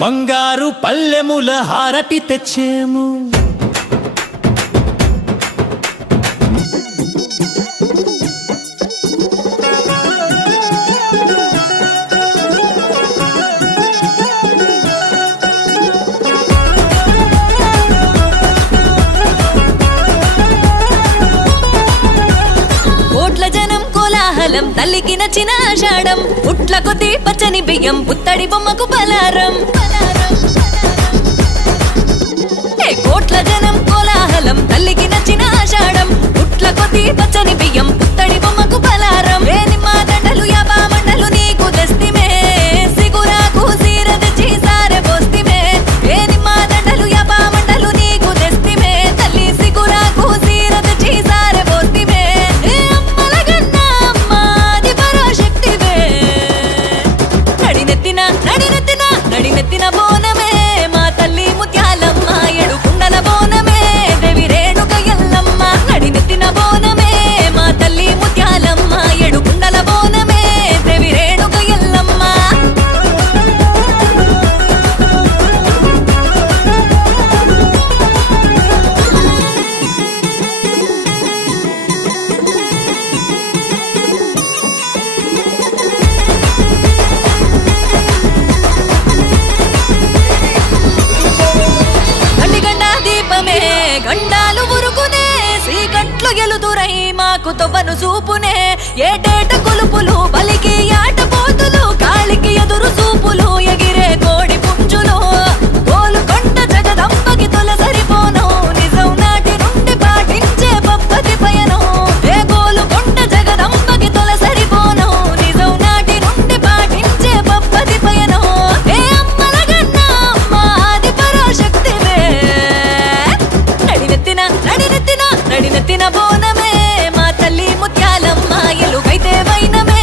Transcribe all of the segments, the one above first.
బంగారు పల్లెముల హారతి తెచ్చేము తల్లికి నచ్చిన ఆషాఢం పుట్ల కొద్ది పచ్చని బియ్యం పుత్తడి బొమ్మకు బలారం కోట్ల జనం కోలాహలం తల్లికి నచ్చిన ఆషాఢం పుట్ల కొద్ది పచ్చని బియ్యం పుత్తడి బొమ్మకు బలారం నిమ్మ దండలు యాబా మండలు నీకు తెస్తిమే సిగురాకు సీర తెచ్చి సారె పోస్తిమే నిమ్మ దండలు యాబా మండలు నీకు తెస్తిమే తల్లి సిగురాకు సీర తెచ్చి సారె పోస్తిమే నడినెత్తిన బోనమే మా తల్లి ముత్యాలమ్మ ఏడు కుండల బోనమే దేవి రేణుక ఎల్లమ్మ నడినెత్తిన బోనమే మా తల్లి ముత్యాలమ్మ ఏడు కుండల బోనమే దేవి రేణుక ఎల్లమ్మ గండాలు ఉరుకునే సీకట్లు ఎలుదురై మాకు తొవ్వను చూపునే ఏటేట కొలుపులు బలికి ఆట పోతులు కాలికి ఎదురు చూపులు ఎగిరే కోడి పుంజులు గోలుకొండ జగదంబకి తొలసరిపోను నిజం నాటి నుండి పాటించే పద్ధతి పయనం ఏ గోలుకొండ జగదంబకి తొలసరిపోను నిజం నాటి నుండి పాటించే పద్ధతి పయనం ఏ అమ్మల గన్న అమ్మ ఆది పరాశక్తివే నడినెత్తిన బోనమే మా తల్లి ముత్యాలమ్మ ఎలుగైతే వైనమే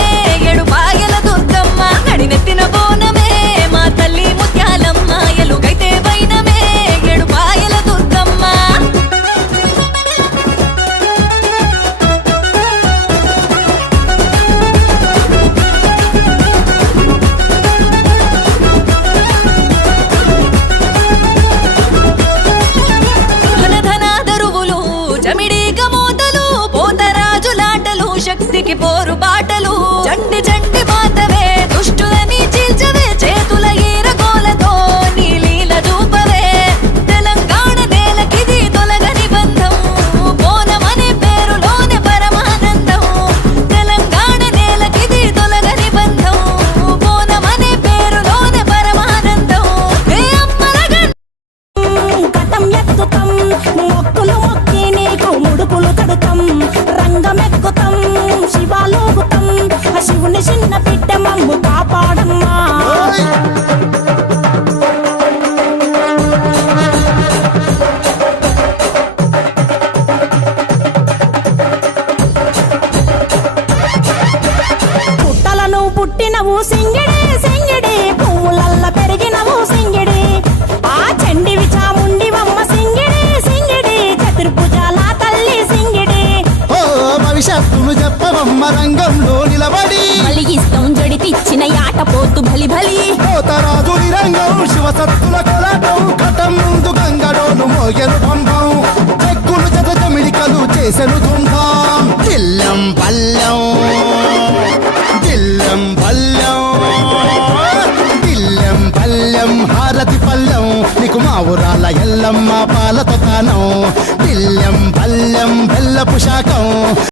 ఏడు పాయల దుర్గమ్మ నడినెత్తిన బోనమే మా తల్లి ముత్యాలమ్మ ఎలుగైతే వైనమే ఏడు పాయల దుర్గమ్మ శక్తికి పోరు బాటలు చండి చండి మాతవే దుష్టులని చీల్చవే చేతుల ఈరగోలతో నీలీల చూపవే తెలంగాణ నేలకిది తొలగని బంధం బోనమనే పేరులోనే పరమానందం తెలంగాణ నేలకిది తొలగని బంధం బోనమనే పేరులోనే పరమానందం ఏ అమ్మల కటం ఎత్తుతాం మొక్కులు మొక్కి నీకు ముడుపులు కడుతాం రంగమెక్కుతాం శివాలోగుతాం శివుని చిన్న బిడ్డ మమ్ము కాపాడమ్మా పుట్టలను పుట్టినవు సింగిడి సింగిడి పువ్వులల్ల పెరిగినవు సింగిడి ఆ చండివి చాముండివమ్మ సింగిడి సింగిడి చతుర్భుజాల తల్లి సింగిడి భవిష్యత్తును చెప్పవమ్మ రంగంలో నిలబడి బలిగిస్తాం జడితిచ్చిన యాట పోతు బలి బలి పోతరాజు రంగం శివసత్తుల కొలటం కటం ముందు గంగడోను మోగెను పంపం చెక్కులు జమిడికలు చేసెను తుంభం దిల్లం పల్లెం దిల్లం పల్లెం దిల్లం పల్లెం హారతి పల్లెం నీకు మా ఊరాల ఎల్లమ్మ పాలతో కానం దిల్లం పల్లెం బెల్లపు శాఖం